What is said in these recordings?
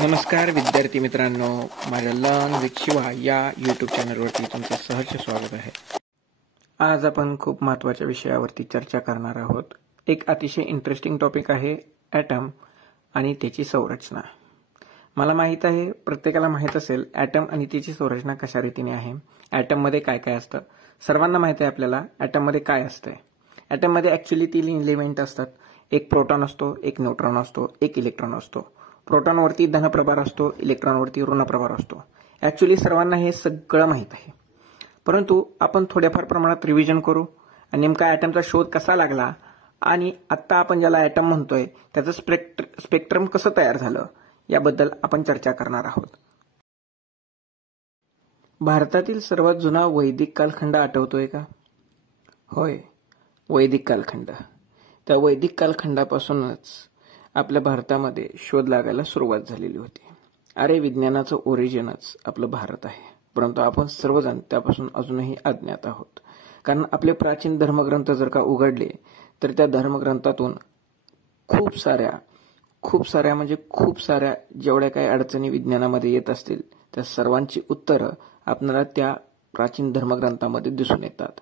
नमस्कार विद्यार्थी मित्रांनो, माझ्या लर्न विथ शिवा या यूट्यूब चॅनलवरती तुमचं सहर्ष स्वागत आहे. आज आपण खूप महत्त्वाच्या विषयावरती चर्चा करणार आहोत. एक अतिशय इंटरेस्टिंग टॉपिक आहे ॲटम आणि त्याची संरचना. मला माहीत आहे, प्रत्येकाला माहीत असेल ॲटम आणि त्याची संरचना कशा रीतीने आहे. ॲटममध्ये काय काय असतं सर्वांना माहिती आहे. आपल्याला ॲटममध्ये काय असतंय. ॲटममध्ये ॲक्च्युली 3 एलिमेंट असतात. एक प्रोटॉन असतो, एक न्यूट्रॉन असतो, एक इलेक्ट्रॉन असतो. प्रोटॉनवरती धनप्रभार असतो, इलेक्ट्रॉनवरती ऋणप्रभार असतो. ॲक्च्युली सर्वांना हे सगळं माहीत आहे. परंतु आपण थोड्याफार प्रमाणात रिव्हिजन करू आणि नेमका ॲटमचा शोध कसा लागला आणि आत्ता आपण ज्याला ॲटम म्हणतोय त्याचं स्पेक्ट्रम कसं तयार झालं याबद्दल आपण चर्चा करणार आहोत. भारतातील सर्वात जुना वैदिक कालखंड आठवतोय का? होय, वैदिक कालखंड. त्या वैदिक कालखंडापासूनच आपल्या भारतामध्ये शोध लागायला सुरुवात झालेली होती. अरे, विज्ञानाचं ओरिजिनच आपलं भारत आहे. परंतु आपण सर्वजण त्यापासून अजूनही अज्ञात आहोत. कारण आपले प्राचीन धर्मग्रंथ जर का उघडले तर त्या धर्मग्रंथातून खूप साऱ्या जेवढ्या काही अडचणी विज्ञानामध्ये येत असतील त्या सर्वांची उत्तरं आपल्याला त्या प्राचीन धर्मग्रंथामध्ये दिसून येतात.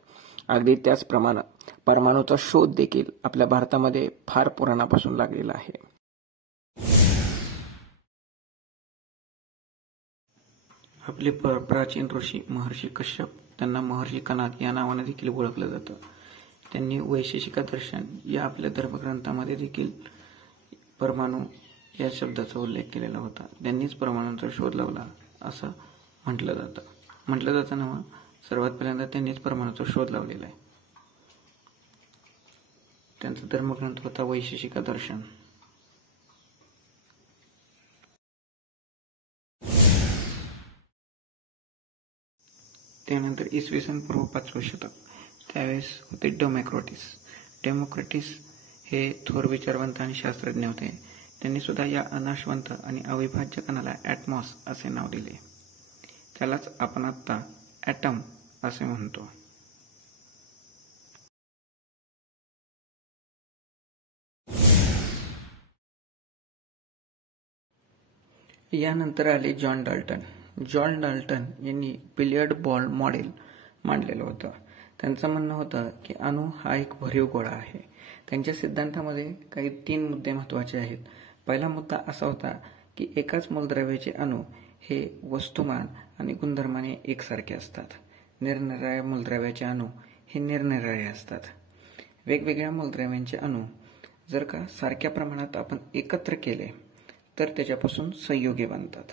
अगदी त्याचप्रमाणे परमाणूचा शोध देखील आपल्या भारतामध्ये फार पुराणापासून लागलेला आहे. आपले प्राचीन ऋषी महर्षी कश्यप, त्यांना महर्षी कणाद या नावाने देखील ओळखलं जातं. त्यांनी वैशेषिक दर्शन या आपल्या धर्मग्रंथामध्ये देखील परमाणू या शब्दाचा उल्लेख केलेला होता. त्यांनीच परमाणूंचा शोध लावला असं म्हटलं जातं ना. सर्वात पहिल्यांदा त्यांनीच परमाणूचा शोध लावलेला आहे. त्यांचा धर्मग्रंथ होता वैशेषिक दर्शन. त्यानंतर इसवी सन पूर्व 5वे शतक, त्यावेळेस होते डेमोक्रिटस हे थोर विचारवंत आणि शास्त्रज्ञ होते. त्यांनी सुद्धा या अनाशवंत आणि अविभाज्य कणाला ॲटमॉस असे नाव दिले. त्यालाच आपण आता ॲटम असे म्हणतो. यानंतर आले जॉन डाल्टन यांनी बिलियर्ड बॉल मॉडेल मांडलेलं होतं. त्यांचं म्हणणं होतं की अणू हा एक भरीव गोळा आहे. त्यांच्या सिद्धांतामध्ये काही 3 मुद्दे महत्त्वाचे आहेत. पहिला मुद्दा असा होता की एकाच मूलद्रव्याचे अणू हे वस्तुमान आणि गुणधर्माने एकसारखे असतात. निरनिराळ्या मूलद्रव्याचे अणू हे निरनिराळे असतात. वेगवेगळ्या मूलद्रव्यांचे अणू जर का सारख्या प्रमाणात आपण एकत्र केले तर त्याच्यापासून संयुगे बनतात.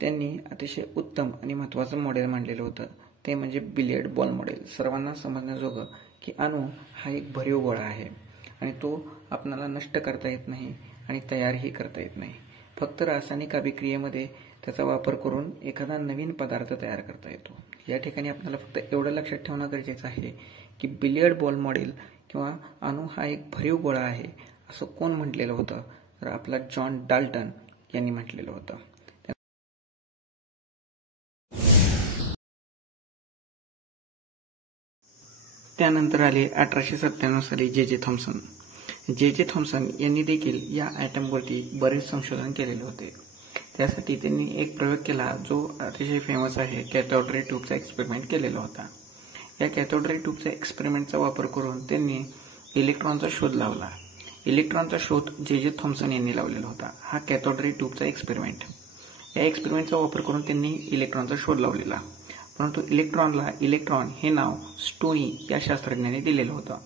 त्यांनी अतिशय उत्तम आणि महत्त्वाचं मॉडेल मांडलेलं होतं, ते म्हणजे बिलियर्ड बॉल मॉडेल. सर्वांना समजण्याजोगं की अणू हा एक भरीव गोळा आहे आणि तो आपल्याला नष्ट करता येत नाही आणि तयारही करता येत नाही. फक्त रासायनिक अभिक्रियेमध्ये त्याचा वापर करून एखादा नवीन पदार्थ तयार करता येतो. या ठिकाणी आपल्याला फक्त एवढं लक्षात ठेवणं गरजेचं आहे की बिलियर्ड बॉल मॉडेल किंवा अणू हा एक भरीव गोळा आहे असं कोण म्हटलेलं होतं, तर आपला जॉन डाल्टन यांनी म्हटलेलं होतं. त्यानंतर आले 1897 साली जे थॉम्सन यांनी देखील या ॲटमवरती बरेच संशोधन केलेले होते. त्यासाठी त्यांनी एक प्रयोग केला जो अतिशय फेमस आहे. कॅथोड रे ट्यूबचा एक्सपेरिमेंट केलेला होता. या कॅथोड रे ट्यूबच्या एक्सपेरिमेंटचा वापर करून त्यांनी इलेक्ट्रॉनचा शोध लावला. इलेक्ट्रॉनचा शोध जे थॉम्सन यांनी लावलेला होता. हा कॅथोड रे ट्यूबचा एक्सपेरिमेंट. या एक्सपेरिमेंटचा वापर करून त्यांनी इलेक्ट्रॉनचा शोध लावलेला. परंतु इलेक्ट्रॉन हे नाव स्टोनी या शास्त्रज्ञाने दिलेलं होतं.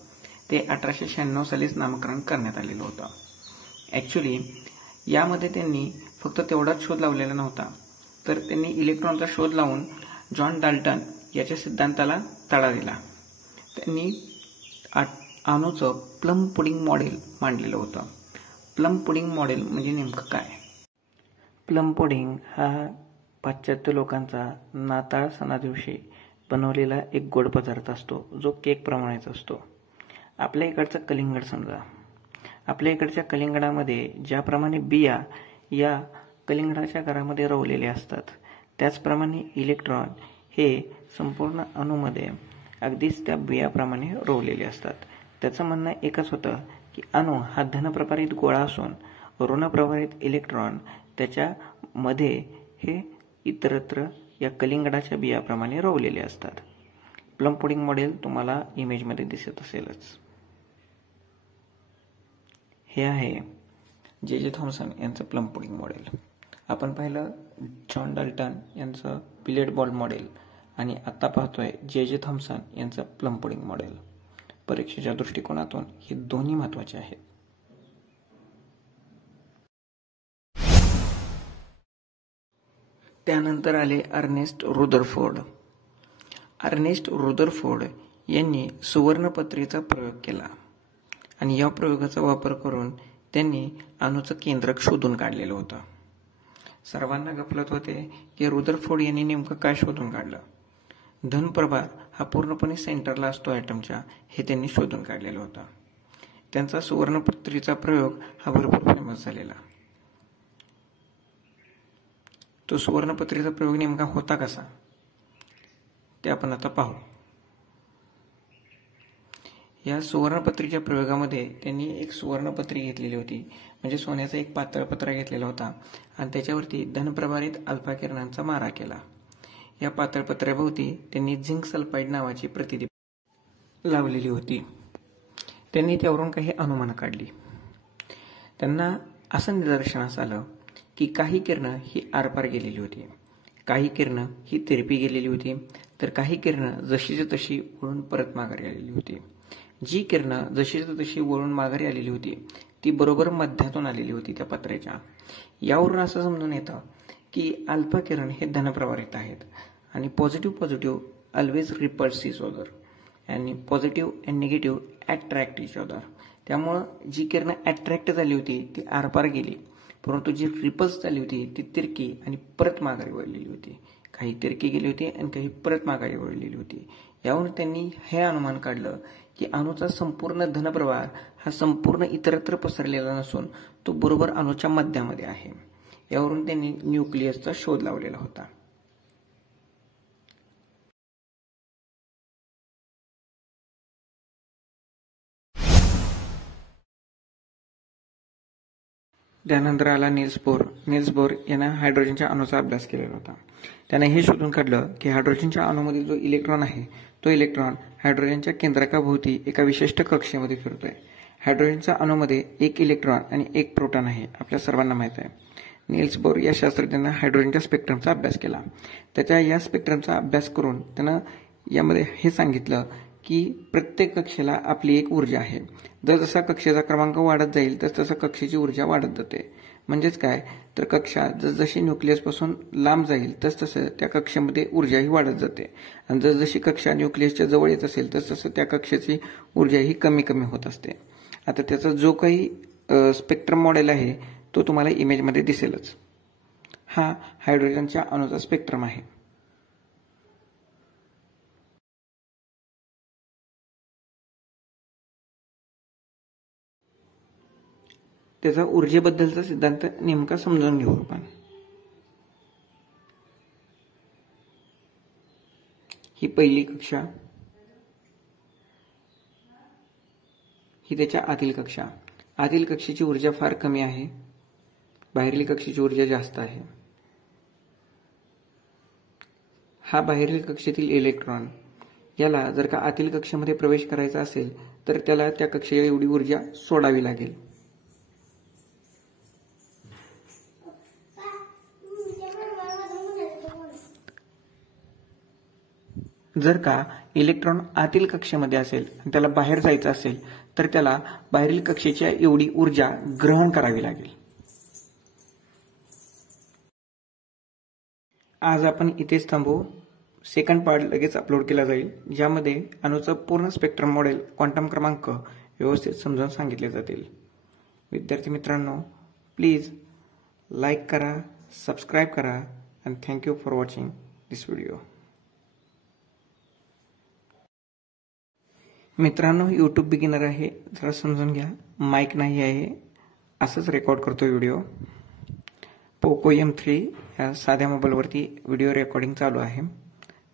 ते 1896 सालीच नामकरण करण्यात आलेलं होतं. ॲक्च्युली यामध्ये त्यांनी फक्त तेवढाच शोध लावलेला नव्हता, तर त्यांनी इलेक्ट्रॉनचा शोध लावून जॉन डाल्टन याच्या सिद्धांताला तडा दिला. त्यांनी अणूचं प्लम पुडिंग मॉडेल मांडलेलं होतं. प्लम पुडिंग मॉडेल म्हणजे नेमकं काय? प्लम पुडिंग हा पाश्चात्य लोकांचा नाताळ सणादिवशी बनवलेला एक गोड पदार्थ असतो, जो केक प्रमाणेच असतो. आपल्या इकडचा कलिंगड समजा. आपल्या इकडच्या कलिंगडामध्ये ज्याप्रमाणे बिया या कलिंगडाच्या घरामध्ये रोवलेले असतात, त्याचप्रमाणे इलेक्ट्रॉन हे संपूर्ण अणूमध्ये अगदीच त्या बियाप्रमाणे रोवलेले असतात. त्याचं म्हणणं एकच होतं की अणू हा धनप्रभारित गोळा असून ऋणप्रभारित इलेक्ट्रॉन त्याच्यामध्ये हे इतरत्र या कलिंगडाच्या बियाप्रमाणे रोवलेले असतात. प्लम पुडिंग मॉडेल तुम्हाला इमेजमध्ये दिसत असेलच. हे आहे जे थॉम्सन यांचं प्लम पुडिंग मॉडेल. आपण पाहिलं जॉन डाल्टन यांचं बिलेट बॉल मॉडेल आणि आता पाहतोय जे थॉम्सन यांचं प्लम पुडिंग मॉडेल. परीक्षेच्या दृष्टिकोनातून हे दोन्ही महत्त्वाचे आहेत. त्यानंतर आले अर्नेस्ट रुदरफोर्ड. अर्नेस्ट रुदरफोर्ड यांनी सुवर्णपत्रीचा प्रयोग केला आणि या प्रयोगाचा वापर करून त्यांनी अणूचं केंद्रक शोधून काढलेलं होतं. सर्वांना गफलत होते की रुदरफोर्ड यांनी नेमकं काय शोधून काढलं. धनप्रभार हा पूर्णपणे सेंटरला असतो ॲटमच्या, हे त्यांनी शोधून काढलेलं होतं. त्यांचा सुवर्णपत्रीचा प्रयोग हा भरपूर फेमस झालेला. तो सुवर्णपत्रीचा प्रयोग नेमका होता कसा ते आपण आता पाहू. या सुवर्णपत्रीच्या प्रयोगामध्ये त्यांनी एक सुवर्णपत्री घेतलेली होती, म्हणजे सोन्याचा एक पातळ पत्रा घेतलेला होता आणि त्याच्यावरती धनप्रभारित अल्फा किरणांचा मारा केला. या पातळ पत्र्याभोवती त्यांनी झिंक सल्फाईड नावाची प्रतिदीप लावलेली होती. त्यांनी त्यावरून काही अनुमानं काढली. त्यांना असं निदर्शनास आलं की काही किरणं ही आरपार गेलेली होती, काही किरणं ही तिरपी गेलेली होती, तर काही किरणं जशीच्या तशी वळून परत माघारी आलेली होती. जी किरणं जशीच्या तशी वळून माघारी आलेली होती ती बरोबर मध्यातून आलेली होती त्या पत्र्याच्या. यावरून असं समजून येतं की अल्फा किरण हे धनप्रभारित आहेत आणि positive always repels each other आणि positive and negative attract each other. त्यामुळं जी किरणं अट्रॅक्ट झाली होती ती आरपार गेली, परंतु जी रिपल्स झाली होती ती तिरकी आणि परत माघारी वळलेली होती. काही तिरकी गेली होती आणि काही परत माघारी वळलेली होती. यावरून त्यांनी हे अनुमान काढलं की अणूचा संपूर्ण धनप्रभार हा संपूर्ण इतरत्र पसरलेला नसून तो बरोबर अणूच्या मध्यामध्ये आहे. यावरून त्यांनी न्यूक्लियसचा शोध लावलेला होता. त्यानंतर आला निल्स बोर. निल्स बोर यानं हायड्रोजनच्या अणूचा अभ्यास केलेला होता. त्याने हे शोधून काढलं की हायड्रोजनच्या अणूमधील जो इलेक्ट्रॉन आहे तो इलेक्ट्रॉन हायड्रोजनच्या केंद्रकाभोवती एका विशिष्ट कक्षेमध्ये फिरतोय. हायड्रोजनच्या अणूमध्ये एक इलेक्ट्रॉन आणि एक प्रोटॉन आहे, आपल्या सर्वांना माहीत आहे. निल्स बोर या शास्त्रज्ञानं हायड्रोजनच्या स्पेक्ट्रमचा अभ्यास केला. त्याच्या या स्पेक्ट्रमचा अभ्यास करून त्यानं यामध्ये हे सांगितलं की प्रत्येक कक्षेला आपली एक ऊर्जा आहे. जसा कक्षेचा क्रमांक वाढत जाईल तसं कक्षेची ऊर्जा वाढत जाते. म्हणजेच काय तर कक्षा जसजशी न्यूक्लियसपासून लांब जाईल तसतसं त्या कक्षेमध्ये ऊर्जाही वाढत जाते आणि जसजशी कक्षा न्यूक्लियसच्या जवळ येत असेल तसतसं त्या कक्षेची ऊर्जाही कमी कमी होत असते. आता त्याचा जो काही स्पेक्ट्रम मॉडेल आहे तो तुम्हाला इमेजमध्ये दिसेलच. हा हायड्रोजनच्या अणूचा स्पेक्ट्रम आहे. त्याचा ऊर्जेबद्दलचा सिद्धांत नेमका समजून घेऊ आपण. ही पहिली कक्षा, ही त्याच्या आतील कक्षा. आतील कक्षेची ऊर्जा फार कमी आहे, बाहेरील कक्षेची ऊर्जा जास्त आहे. हा बाहेरील कक्षेतील इलेक्ट्रॉन याला जर का आतील कक्षेमध्ये प्रवेश करायचा असेल तर त्याला त्या कक्षेला एवढी ऊर्जा सोडावी लागेल. जर का इलेक्ट्रॉन आतील कक्षेमध्ये असेल आणि त्याला बाहेर जायचं असेल तर त्याला बाहेरील कक्षेच्या एवढी ऊर्जा ग्रहण करावी लागेल. आज आपण इथेच थांबू. सेकंड पार्ट लगेच अपलोड केला जाईल, ज्यामध्ये अणूचं पूर्ण स्पेक्ट्रम मॉडेल, क्वांटम क्रमांक व्यवस्थित समजावून सांगितले जातील. विद्यार्थी मित्रांनो, प्लीज लाईक करा, सबस्क्राईब करा आणि thank you for watching this video. मित्रांनो, यूट्यूब बिगिनर आहे, जरा समजून घ्या. माईक नाही आहे, असंच रेकॉर्ड करतो व्हिडिओ. पोको M3 या साध्या मोबाईलवरती व्हिडिओ रेकॉर्डिंग चालू आहे.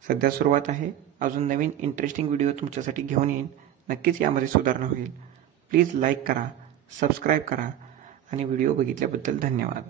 सध्या सुरुवात आहे. अजून नवीन इंटरेस्टिंग व्हिडिओ तुमच्यासाठी घेऊन येईन. नक्कीच यामध्ये सुधारणा होईल. प्लीज लाईक करा, सबस्क्राईब करा आणि व्हिडिओ बघितल्याबद्दल धन्यवाद.